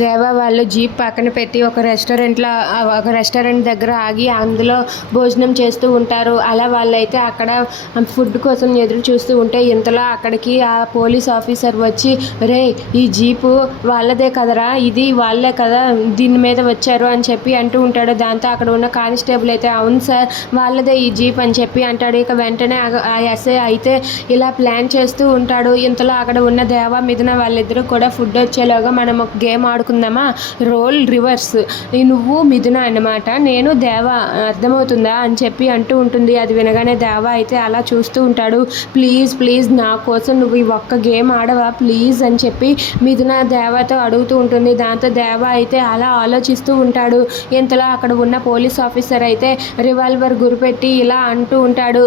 దేవా వాళ్ళు జీప్ పక్కన పెట్టి ఒక రెస్టారెంట్ దగ్గర ఆగి అందులో భోజనం చేస్తూ ఉంటారు. అలా వాళ్ళైతే అక్కడ ఫుడ్ కోసం ఎదురు చూస్తూ ఉంటే ఇంతలో అక్కడికి ఆ పోలీస్ ఆఫీసర్ వచ్చి, రే ఈ జీపు వాళ్ళదే కదరా, ఇది వాళ్ళే కదా దీని మీద వచ్చారు అని చెప్పి అంటూ ఉంటాడు. దాంతో అక్కడ ఉన్న కానిస్టేబుల్ అయితే అవును సార్ వాళ్ళదే ఈ జీప్ అని చెప్పి అంటాడు. ఇక వెంటనే ఆ ఎస్ఐ అయితే ఇలా ప్లాన్ చేస్తూ ఉంటాడు. ఇంతలో అక్కడ ఉన్న దేవా మిథున వాళ్ళిద్దరూ కూడా ఫుడ్ వచ్చేలాగా మనం ఒక గేమ్ ఆడుకుందామా, రోల్ రివర్స్, నువ్వు మిథున అన్నమాట, నేను దేవా, అర్థమవుతుందా అని చెప్పి అంటూ ఉంటుంది. అది వినగానే దేవా అయితే అలా చూస్తూ ఉంటాడు. ప్లీజ్ ప్లీజ్ నా కోసం నువ్వు ఈ ఒక్క గేమ్ ఆడవా ప్లీజ్ అని చెప్పి మిథున దేవాతో అడుగుతూ ఉంటుంది. దాంతో దేవా అయితే అలా ఆలోచిస్తూ ఉంటాడు. ఇంతలో అక్కడ ఉన్న పోలీస్ ఆఫీసర్ అయితే రివాల్వర్ గురిపెట్టి ఇలా అంటూ ఉంటాడు,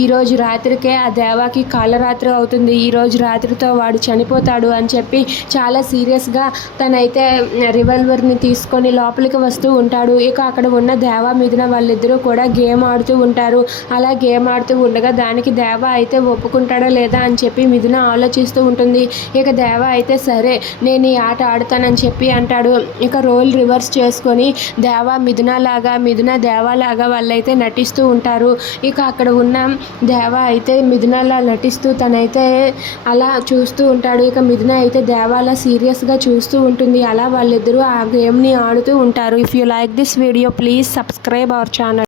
ఈరోజు రాత్రికే ఆ దేవాకి కాలరాత్రి అవుతుంది, ఈరోజు రాత్రితో వాడు చనిపోతాడు అని చెప్పి చాలా సీరియస్గా తనైతే రివాల్వర్ని తీసుకొని లోపలికి వస్తూ ఉంటాడు. ఇక అక్కడ ఉన్న దేవా మిథున వాళ్ళిద్దరూ కూడా గేమ్ ఆడుతూ ఉంటారు. అలా గేమ్ ఆడుతూ ఉండగా దానికి దేవా అయితే ఒప్పుకుంటాడా లేదా అని చెప్పి మిథున ఆలోచిస్తూ ఉంటుంది. ఇక దేవా అయితే సరే నేను ఈ ఆట ఆడతానని చెప్పి అంటాడు. ఇక రోల్ రివర్స్ చేసుకొని దేవా మిథున లాగా, మిథున దేవా లాగా వాళ్ళైతే నటిస్తూ ఉంటారు. ఇక అక్కడ ఉన్న దేవా అయితే మిథునలా నటిస్తూ తనైతే అలా చూస్తూ ఉంటాడు. ఇక మిథున అయితే దేవాలా సీరియస్గా చూస్తూ ఉంటుంది. అలా వాళ్ళిద్దరూ ఆ గేమ్ని ఆడుతూ ఉంటారు. If you like this video please subscribe our channel.